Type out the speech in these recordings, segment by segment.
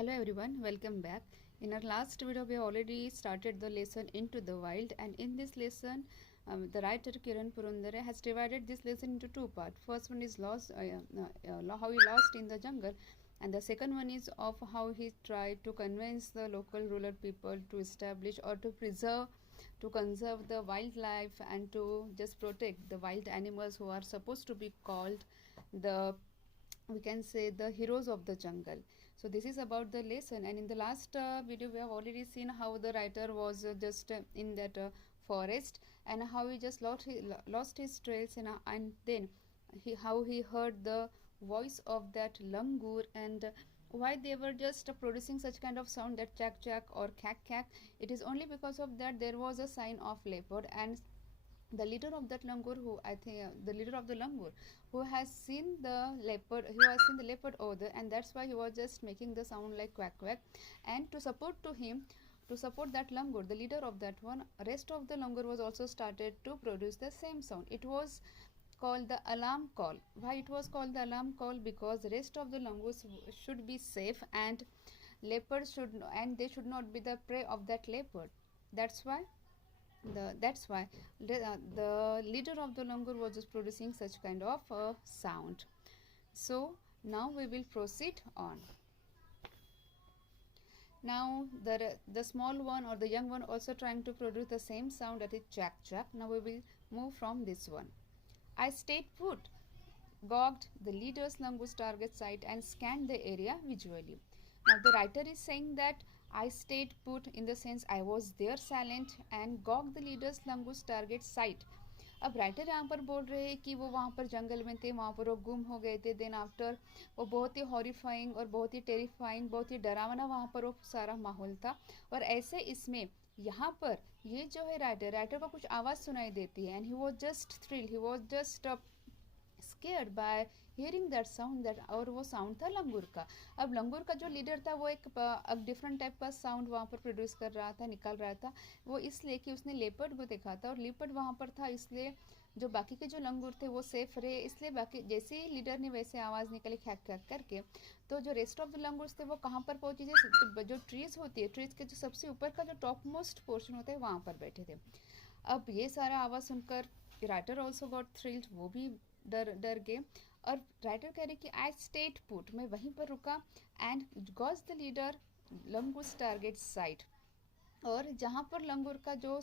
Hello everyone, welcome back. In our last video, we already started the lesson Into the Wild, and in this lesson, the writer Kiran Purandare has divided this lesson into two parts. First one is how he lost in the jungle, and the second one is of how he tried to convince the local rural people to establish or to conserve the wildlife and to just protect the wild animals who are supposed to be called the we can say the heroes of the jungle. So this is about the lesson, and in the last video we have already seen how the writer was just in that forest, and how he just lost his trails, and then how he heard the voice of that langur, and why they were just producing such kind of sound, that chak chak or kak kak. It is only because of that there was a sign of leopard, and the leader of that langur, who I think the leader of the langur, who has seen the leopard over there, and that's why he was just making the sound like quack quack. And to support that langur, the leader of that one, rest of the langur was also started to produce the same sound. It was called the alarm call. Why it was called the alarm call? Because the rest of the langurs should be safe, and leopards should not be the prey of that leopard. That's why the leader of the langur was just producing such kind of sound. So now we will proceed on. Now the small one or the young one also trying to produce the same sound, that is chak chak. Now we will move from this one. I stayed put, gogged the leader's langur's target site, and scanned the area visually. Now the writer is saying that I stayed put in the sense I was there silent and gogged the leader's language target site. अब writer यहाँ पर बोल रहे हैं कि वो वहाँ पर जंगल में थे, वहाँ पर वो गुम हो गए थे। देन आफ्टर वो बहुत ही हॉरिफाइंग और बहुत ही टेरिफाइंग, बहुत ही डरावना वहाँ पर वो सारा माहौल था। और ऐसे इसमें यहाँ पर ये जो है राइटर को कुछ आवाज़ सुनाई देती है, and he was just thrill, he was just scared by hearing that sound, that और वो साउंड था लंगूर का। अब लंगूर का जो लीडर था वो एक डिफरेंट टाइप का साउंड वहाँ पर प्रोड्यूस कर रहा था, निकाल रहा था। वो इसलिए कि उसने लेपर्ड को देखा था, और लेपर्ड वहाँ पर था, इसलिए जो बाकी के जो लंगूर थे वो सेफ रहे। इसलिए बाकी जैसे ही लीडर ने वैसे आवाज़ निकली खैक खैक करके, तो जो रेस्ट ऑफ द लंगूर्स थे वो कहाँ पर पहुँचे, जो ट्रीज होती है, ट्रीज के जो सबसे ऊपर का जो टॉप मोस्ट पोर्शन होता है वहाँ पर बैठे थे। अब ये सारा आवाज़ सुनकर राइटर ऑल्सो गॉट थ्रिल्ड, वो भी डर गए। और राइटर कह रहे कि आई स्टेट पुट, मैं वहीं पर रुका, and gauge the leader langurs target site. और जहाँ पर लंगूर का जो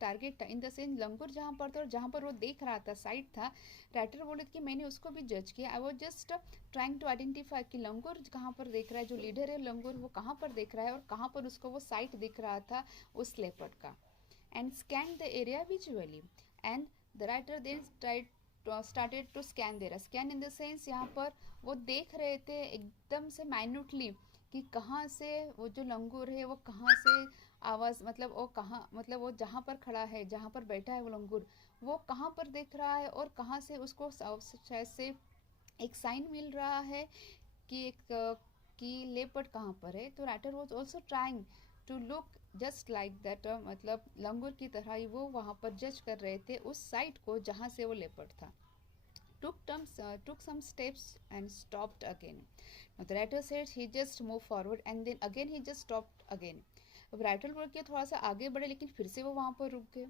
टारगेट था, इन द सेंस लंगूर जहाँ पर था और जहाँ पर वो देख रहा था साइट था, राइटर बोले कि मैंने उसको भी जज किया। I was just trying to identify कि लंगूर कहाँ पर देख रहा है, जो लीडर है लंगूर वो कहाँ पर देख रहा है, और कहाँ पर उसको वो साइट दिख रहा था उस लेपर्ड का। And scan the area visually, and the writer then started to scan the area. Scan in the sense यहाँ पर वो देख रहे थे एकदम से माइन्यूटली कि कहाँ से वो जो लंगूर है वो कहाँ से आवाज़, मतलब वो कहाँ, मतलब वो जहाँ पर खड़ा है, जहाँ पर बैठा है वो लंगूर, वो कहाँ पर देख रहा है, और कहाँ से उसको शायद से एक साइन मिल रहा है कि लेपर्ड कहाँ पर है। तो writer was also trying to look just like that, मतलब लंगूर की तरह ही वो वहाँ पर जज कर रहे थे उस साइट को जहाँ से वो लेपर्ड था। took some steps and stopped again. Now the writer said he just moved forward and then again he just stopped again. अब राइटर बोल के थोड़ा सा आगे बढ़े, लेकिन फिर से वो वहाँ पर रुक गए।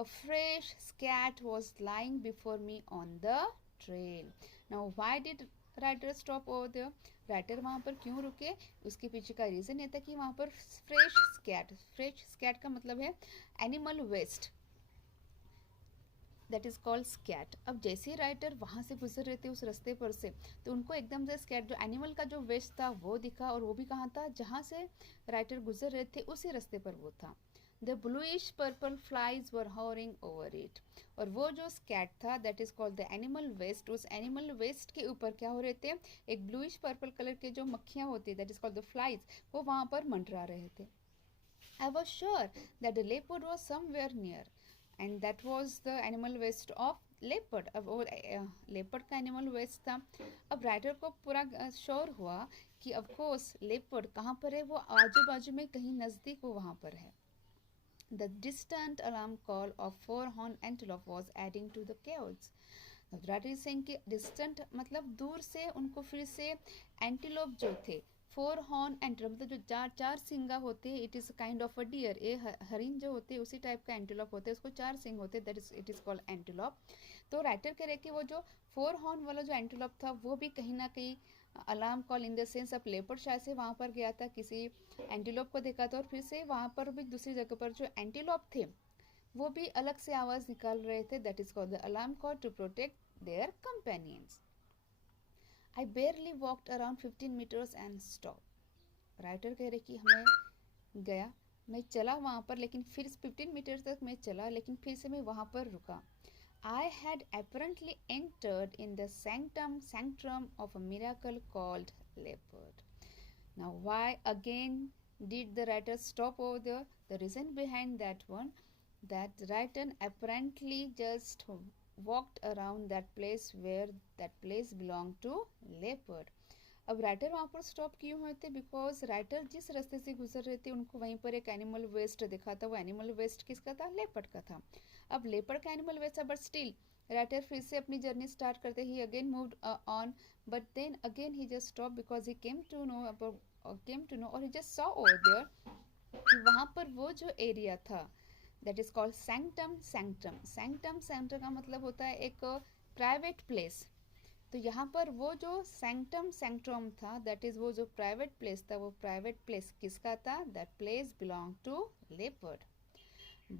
A fresh scat was lying before me on the trail. Now why did writer stop over there? Writer वहाँ पर क्यों रुके? उसके पीछे का रीज़न ये था कि वहाँ पर फ्रेश स्कैट का मतलब है animal waste, that is called scat. अब जैसे ही राइटर वहाँ से गुजर रहे थे उस रास्ते पर से, तो उनको एकदम से स्कैट, जो एनिमल का जो वेस्ट था वो दिखा, और वो भी कहाँ था, जहाँ से राइटर गुजर रहे थे उसी रास्ते पर वो था। The bluish purple flies were hovering over it. और वो जो स्कैट था, that is called the animal waste, उस एनिमल वेस्ट के ऊपर क्या हो रहे थे, एक ब्लूइश पर्पल कलर के जो मक्खियाँ होती है, that is called the flies, वो वहाँ पर मंडरा रहे थे। I was sure that the leopard was somewhere near, and that was the animal waste of leopard. अब वो लेपर्ड का एनिमल वेस्ट था। अब राइटर को पूरा श्योर हुआ कि ऑफकोर्स लेपर्ड कहाँ पर है, वो आजू बाजू में कहीं नज़दीक वो वहाँ पर है। The distant alarm call of four-horned antelope was adding to the chaos. Writer is saying कि डिस्टेंट मतलब दूर से उनको फिर से एंटीलोप जो थे फोर हॉर्न एंटीलोप, मतलब जो चार चार सिंगा होते हैं, it is kind of a deer, ये हरिन जो होते हैं उसी टाइप का एंटीलोप होते हैं, उसको चार सिंग होते हैं, that is it is called antelope. तो राइटर कह रहे कि वो जो फोर हॉर्न वाला जो एंटीलोप था वो भी कहीं ना कहीं alarm call in the sense of leopard शायद से वहाँ पर गया था, किसी एंटीलोप को देखा था, और फिर से वहाँ पर भी दूसरी जगह पर जो एंटीलोप थे वो भी अलग से आवाज़ निकाल रहे थे, that is called the alarm call to protect their companions. I barely walked around 15 meters and stop. Writer कह रहे कि हमें गया, मैं चला वहाँ पर, लेकिन फिर 15 मीटर तक मैं चला, लेकिन फिर से मैं वहाँ पर रुका। I had apparently entered in the sanctum of a miracle called leopard. Now, why again did the writer stop over there? The reason behind that one, that the writer apparently just walked around that place where that place belonged to leopard. अब writer वहाँ पर stop क्यों हुए थे? Because writer जिस रास्ते से गुजर रहे थे उनको वहीं पर एक एनिमल वेस्ट दिखा था। वो एनिमल वेस्ट किसका था? लेपर्ड का था। अब लेपर्ड का एनिमल वेस्ट था, बट स्टिल राइटर फिर से अपनी जर्नी स्टार्ट करते ही again moved on, but then again he just stop because he came to know और he just saw over there कि वहाँ पर वो जो एरिया था that is called sanctum sanctum. Sanctum sanctum का मतलब होता है एक प्राइवेट प्लेस। तो यहाँ पर वो जो सैंक्टम सैंक्टम था, दैट इज वो जो प्राइवेट प्लेस था, वो प्राइवेट प्लेस किसका था? That place belong to leopard.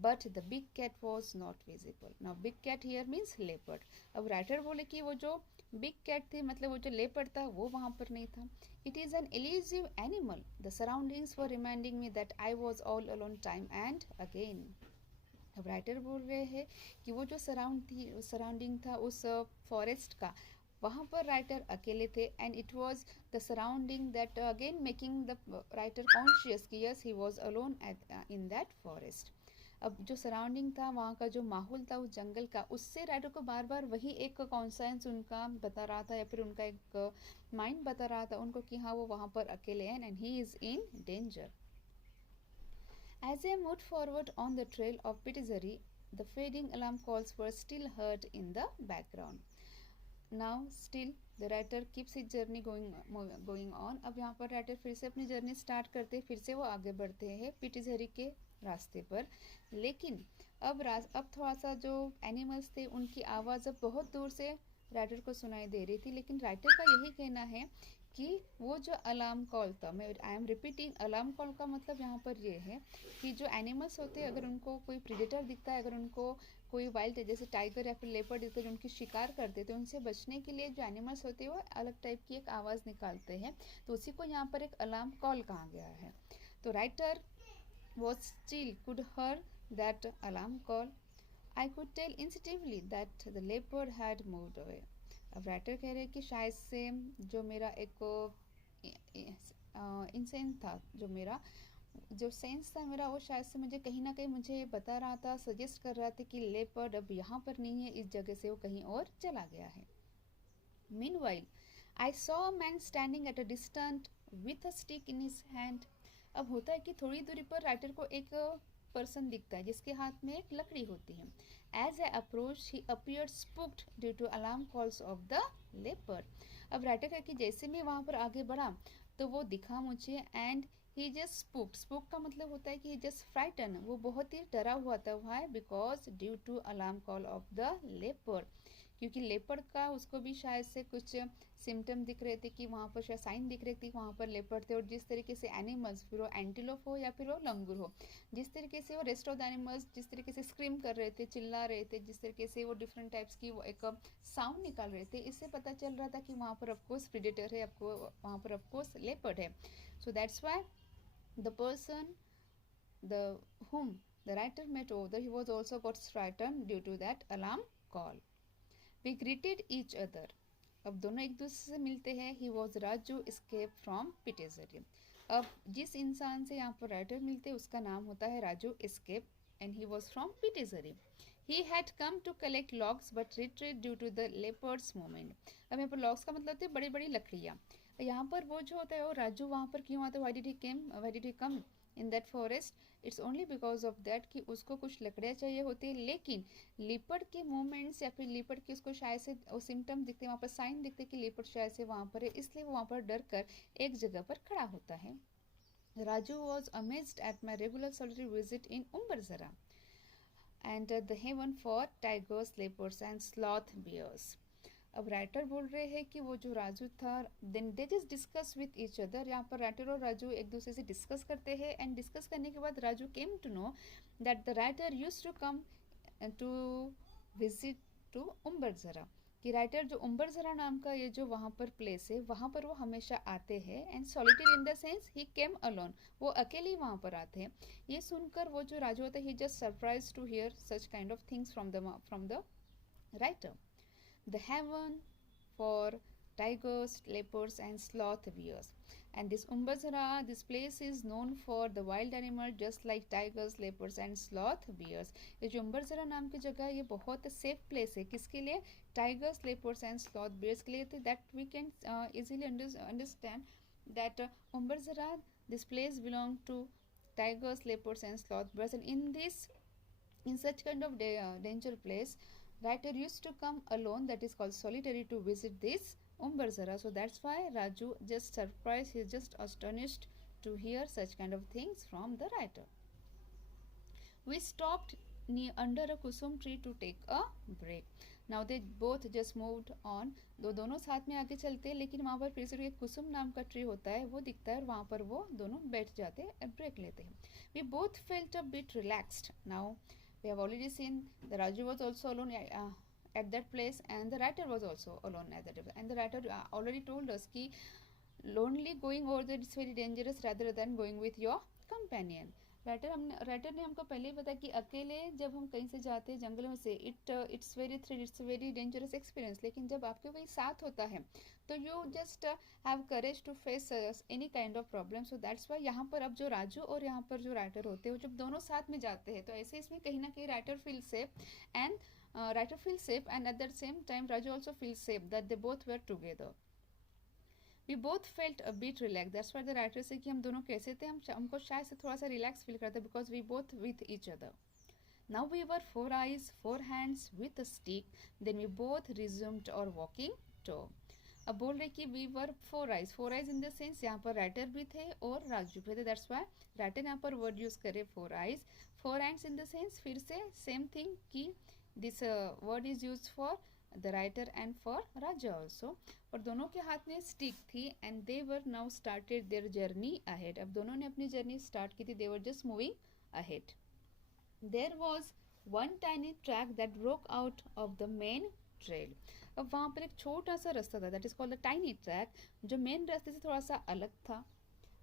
But the big cat was not visible. Now big cat here means leopard. अब राइटर बोले कि वो जो बिग कैट थी, मतलब वो जो लेपर्ड था, वो वहाँ पर नहीं था। It is an elusive animal, the surroundings for reminding me that I was all alone time and again. अब राइटर बोल रहे हैं कि वो जो सराउंडिंग था उस फॉरेस्ट का, वहाँ पर राइटर अकेले थे, and it was the surrounding that again making the writer conscious कि yes he was alone in that forest. अब जो सराउंडिंग था, वहाँ का जो माहौल था उस जंगल का, उससे राइटर को बार बार वही एक कॉन्साइंस उनका बता रहा था, या फिर उनका एक माइंड बता रहा था उनको कि हाँ वो वहाँ पर अकेले हैं and he is in danger. As I moved forward on the trail of Pitizari, the fading alarm calls were still heard in the background. Now still the writer keeps his journey going on. अब यहाँ पर writer फिर से अपनी journey start करते हैं, फिर से वो आगे बढ़ते हैं पिटिजरी के रास्ते पर। लेकिन अब थोड़ा सा जो एनिमल्स थे उनकी आवाज़ अब बहुत दूर से राइटर को सुनाई दे रही थी, लेकिन राइटर का यही कहना है कि वो जो अलार्म कॉल था, मैं I am repeating, alarm call का मतलब यहाँ पर ये है कि जो एनिमल्स होते हैं, अगर उनको कोई प्रीडेटर दिखता है, अगर उनको कोई वाइल्ड जैसे टाइगर या फिर लेपर्ड दिखता है जो उनकी शिकार करते हैं, तो उनसे बचने के लिए जो एनिमल्स होते हैं वो अलग टाइप की एक आवाज़ निकालते हैं, तो उसी को यहाँ पर एक अलार्म कॉल कहा गया है। तो writer was still could hear that alarm call. I could tell instinctively that the leopard had moved away. अब राइटर कह रहे हैं कि शायद से जो मेरा एक इंसेंस था, जो मेरा जो सेंस था मेरा, वो शायद से मुझे कहीं ना कहीं मुझे बता रहा था, सजेस्ट कर रहा था कि लेपर्ड अब यहाँ पर नहीं है, इस जगह से वो कहीं और चला गया है। Meanwhile, I saw a man standing at a distance with a stick in his hand. अब होता है कि थोड़ी दूरी पर राइटर को एक पर्सन दिखता है जिसके हाथ में एक लकड़ी होती है। As a approach he appeared spooked due to alarm calls of the leopard. अब राइटर का कि जैसे मैं वहाँ पर आगे बढ़ा तो वो दिखा मुझे, and he just spooked. Spook का मतलब होता है कि ही जस्ट फ्राइटन, वो बहुत ही डरा हुआ था। Why? Because due to alarm call of the leopard, क्योंकि लेपर्ड का उसको भी शायद से कुछ सिम्टम दिख रहे थे कि वहाँ पर शायद साइन दिख रहे थे कि वहाँ पर लेपर्ड थे, और जिस तरीके से एनिमल्स, फिर वो एंटीलोप हो या फिर वो लंगूर हो, जिस तरीके से वो रेस्ट ऑफ द एनिमल्स जिस तरीके से स्क्रीम कर रहे थे, चिल्ला रहे थे, जिस तरीके से वो डिफरेंट टाइप्स की वो एक साउंड निकाल रहे थे, इससे पता चल रहा था कि वहाँ पर ऑफकोर्स प्रीडेटर है, आपको वहाँ पर ऑफकोर्स लेपर्ड है। सो that's why the person the whom the writer met over there, he was also got frightened due to that alarm call. We greeted each other. अब दोनों एक दूसरे से मिलते हैं। He was Raju escaped from Pitizari. अब जिस इंसान से यहाँ पर राइटर मिलते हैं उसका नाम होता है Raju escape, and he was from Pitizari. He had come to collect logs but retreated due to the leopard's movement. अब यहाँ पर logs का मतलब होता है बड़ी बड़ी लकड़ियाँ। यहाँ पर वो जो होता है वो राजू वहाँ पर क्यों आता है, why did he come in that forest, it's only because of that कि उसको कुछ लकड़ियाँ चाहिए होती है, लेकिन लिपट के मूवमेंट्स या फिर लिपट के उसको शायद से वो सिम्टम दिखते हैं, वहाँ पर साइन दिखते हैं कि लिपट शायद से वहाँ पर है, इसलिए वो वहाँ पर डर कर एक जगह पर खड़ा होता है। Raju was amazed at my regular solitary visit in Umbarjara and the haven for tigers, leopards and sloth bears. अब राइटर बोल रहे हैं कि वो जो राजू था, then they just discuss with each other, यहाँ पर राइटर और राजू एक दूसरे से डिस्कस करते हैं, एंड डिस्कस करने के बाद Raju came to know that the writer use to come to visit to Umbarjara, कि राइटर जो उम्बरजरा नाम का ये जो वहाँ पर प्लेस है वहाँ पर वो हमेशा आते हैं, and solitude in the sense he came alone, वो अकेले ही वहाँ पर आते हैं। ये सुनकर वो जो राजू होता है he just surprise to hear such kind of things from the writer. The heaven for tigers, leopards, and sloth bears. And this Umbazara, this place is known for the wild animal just like tigers, leopards, and sloth bears. ये जो उम्बरजरा नाम की जगह है ये बहुत safe place है, किसके लिए, tigers, leopards and sloth bears के लिए, that we can easily understand that Umbarjara, this place belong to tigers, leopards, and sloth bears, and in such kind of danger place, writer used to come alone, that is called solitary, to visit this Umbazara. So that's why Raju just surprised, he's just astonished to hear such kind of things from the writer. We stopped under a kusum tree to take a break. Now they both just moved on. दोनों साथ में आगे चलते हैं, लेकिन वहाँ पर फिर से एक कुसुम नाम का ट्री होता है वो दिखता है, और वहाँ पर वो दोनों बैठ जाते हैं, ब्रेक लेते हैं. We both felt a bit relaxed. Now we have already seen the Raju was also alone at that place, and the writer was also alone at that place. And the writer already told us कि lonely going over there is very dangerous rather than going with your companion. Writer ने हमको पहले ही बताया कि अकेले जब हम कहीं से जाते हैं जंगलों से, इट्स वेरी डेंजरस एक्सपीरियंस, लेकिन जब आपके वही साथ होता है तो you just have courage to face any kind of problem. So that's why यहाँ पर अब जो राजू और यहाँ पर जो राइटर होते हैं वो जब दोनों साथ में जाते हैं तो ऐसे इसमें कहीं ना कहीं writer feel safe and at the same time Raju also feel safe that they both where together. We both felt a bit relaxed. That's why the writer say कि हम दोनों कैसे थे, हमको शायद से थोड़ा सा रिलैक्स फील करते, because we both with each other. Now we were 4 eyes, 4 hands with a stick. Then we both resumed our walking tour. अब बोल रहे कि we were 4 eyes in the sense यहाँ पर राइटर भी थे और राजू भी थे. That's why राइटर यहाँ पर वर्ड यूज करे 4 eyes. 4 hands in the sense फिर से सेम थिंग कि this word is used for the writer and for Raja also. और दोनों के हाथ में स्टिक थी, and they were now started their journey ahead. अब दोनों ने अपनी जर्नी स्टार्ट की थी, they were just moving ahead. There was one tiny track that broke out of the main trail. अब वहाँ पर एक छोटा सा रास्ता था, that is called a tiny track, जो मेन रास्ते से थोड़ा सा अलग था.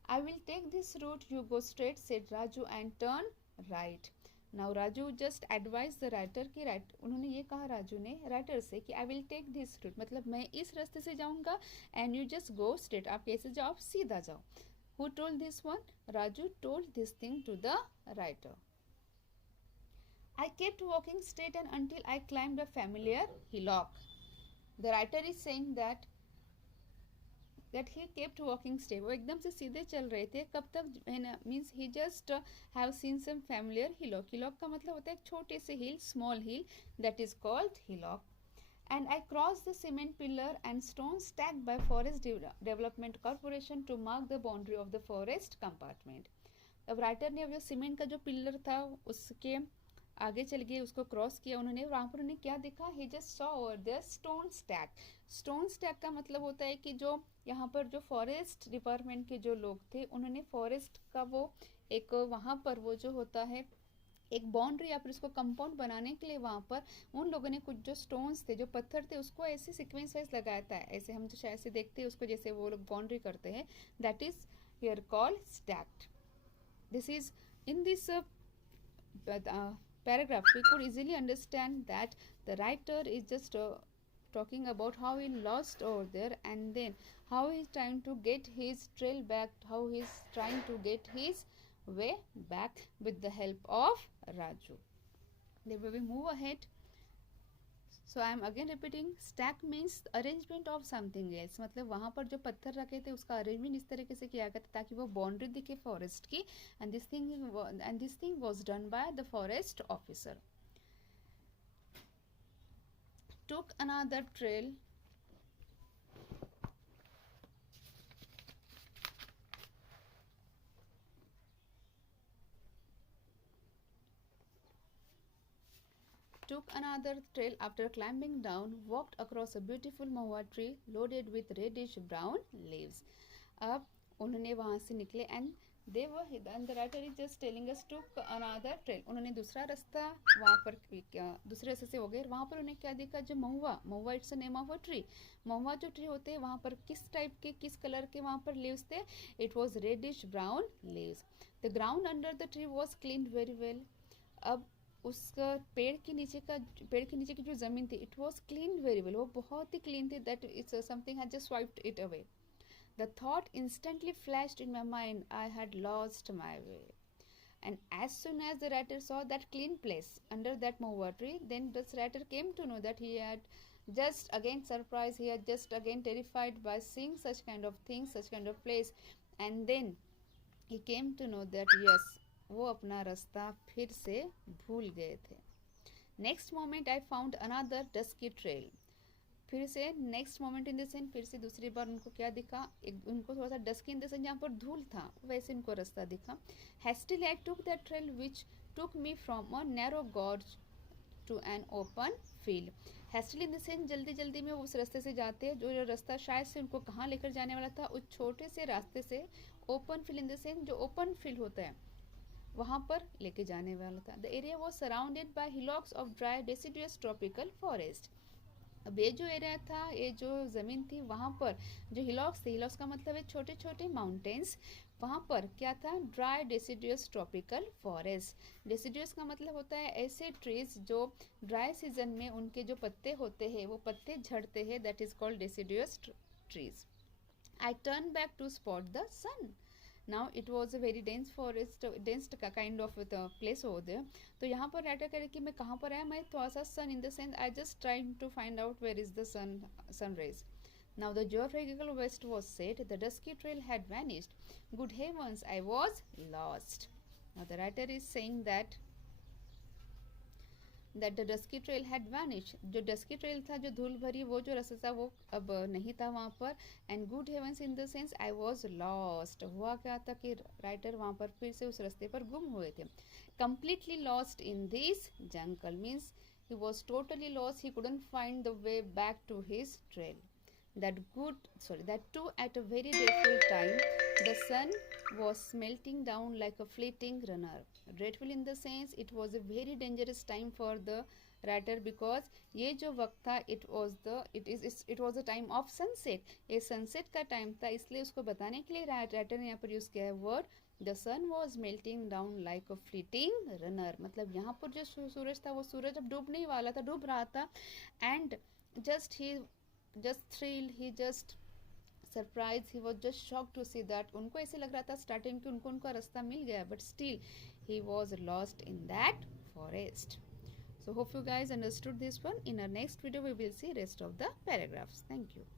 I will take this route, you go straight, said Raju, and turn right. Now Raju just advise the writer कि उन्होंने ये कहा राजू ने राइटर से कि I will take this route, मतलब मैं इस रास्ते से जाऊंगा, and you just go straight, आप कैसे जाओ, आप सीधा जाओ. Who told this one, Raju told this thing to the writer. I kept walking straight and until I climbed a familiar hillock. The writer is saying that he kept walking straight. वो एकदम से सीधे चल रहे थे, कब तक, means he just have seen some familiar hillock. hillock का मतलब होता है एक छोटे से हिल, small hill, that is called hillock. And I crossed the cement pillar and stones stacked by Forest Development Corporation to mark the boundary of the forest compartment. अब writer ने अब जो सीमेंट का जो पिलर था उसके आगे चल गए, उसको क्रॉस किया उन्होंने, वहाँ पर उन्हें क्या दिखा, he just saw over there stone stack. Stone stack का मतलब होता है कि जो यहाँ पर जो फॉरेस्ट डिपार्टमेंट के जो लोग थे उन्होंने फॉरेस्ट का वो एक वहाँ पर वो जो होता है एक बाउंड्री या फिर उसको कंपाउंड बनाने के लिए वहाँ पर उन लोगों ने कुछ जो स्टोन्स थे, जो पत्थर थे, उसको ऐसे सीक्वेंस वाइज लगाया था, ऐसे हम जो शायद से देखते हैं उसको जैसे वो लोग बाउंड्री करते हैं, that is here called stacked. This is in this paragraph we could easily understand that the writer is just talking about how he lost over there, and then how he's trying to get his trail back, how he's trying to get his way back with the help of Raju. Then we move ahead. So I am again repeating, stack means arrangement of something else, मतलब वहाँ पर जो पत्थर रखे थे उसका arrangement इस तरीके से किया गया था ताकि वो बाउंड्री दिखे फॉरेस्ट की, and this thing was done by the forest officer. Took another trail. Took another trail after climbing down, walked across a beautiful mahua tree loaded with reddish brown leaves. अब उन्होंने वहाँ से निकले and they were and the writer is just telling us to another trail. उन्होंने दूसरा रास्ता वहाँ पर दूसरे रास्ते से हो गए. वहाँ पर उन्हें क्या देखा, जो mahua, mahua it's a name of a tree. महुआ जो ट्री होते हैं वहाँ पर किस टाइप के, किस कलर के वहाँ पर लीव्स थे, it was reddish brown leaves. The ground under the tree was clean very well. अब उसका पेड़ के नीचे की जो ज़मीन थी, it was clean very well, वो बहुत ही क्लीन थी, that it's something had just wiped it away. The thought instantly flashed in my mind, I had lost my way. And as soon as the writer saw that clean place under that mahua tree, then this writer came to know that he had just again surprised, he had just again terrified by seeing such kind of things, such kind of place. And then he came to know that yes, वो अपना रास्ता फिर से भूल गए थे. Next moment I found another dusky trail. फिर से next moment in the sense, फिर से दूसरी बार उनको क्या दिखा, एक उनको थोड़ा सा डस्की इन द सेंस जहाँ पर धूल था वैसे उनको रास्ता दिखा. Hastily I took that trail which took me from a narrow gorge to an open field. Hastily in the sense जल्दी जल्दी में उस रास्ते से जाते हैं जो रास्ता शायद से उनको कहाँ लेकर जाने वाला था, उस छोटे से रास्ते से open field in the sense जो ओपन फील्ड होता है वहाँ पर लेके जाने वाला था. The area was surrounded by hillocks of dry deciduous tropical forest. अब ये जो एरिया था, ये जो ज़मीन थी, वहाँ पर जो हिलॉक्स थे, हिलॉक्स का मतलब है छोटे छोटे माउंटेन्स, वहाँ पर क्या था, dry deciduous tropical forest. Deciduous का मतलब होता है ऐसे ट्रीज जो ड्राई सीजन में उनके जो पत्ते होते हैं वो पत्ते झड़ते हैं, that is called deciduous trees. I turn back to spot the sun. Now it was a very dense forest, dense kind of place हो देयर. तो यहाँ पर राइटर करे कि मैं कहाँ पर आया, मैं थोड़ा सा sun in the sense I just trying to find out where is the sun rays. Now the geographical west was set, the dusky trail had vanished. Good heavens, I was lost. Now the writer is saying that the dusky trail had vanish. जो dusky trail था, जो धूल भरी वो जो रास्ता था वो अब नहीं था वहाँ पर. And good heavens in the sense I was lost. हुआ क्या था कि राइटर वहाँ पर फिर से उस रास्ते पर गुम हुए थे. Completely lost in this jungle means he was totally lost, he couldn't find the way back to his trail. That too at a very dreadful time, the sun was melting down like a fleeting runner. Dreadful in the sense it was a very dangerous time for the writer because ये जो वक्त था it was a time of sunset. ये sunset का time था, इसलिए उसको बताने के लिए राइटर ने यहाँ पर यूज़ किया है word the sun was melting down like a fleeting runner. मतलब यहाँ पर जो सूरज था वो सूरज अब डूबने ही वाला था, डूब रहा था. And just thrilled, he just surprised, he was just shocked to see that उनको ऐसे लग रहा था स्टार्टिंग कि उनको उनका रास्ता मिल गया, but still he was lost in that forest. So hope you guys understood this one. In our next video we will see rest of the paragraphs. Thank you.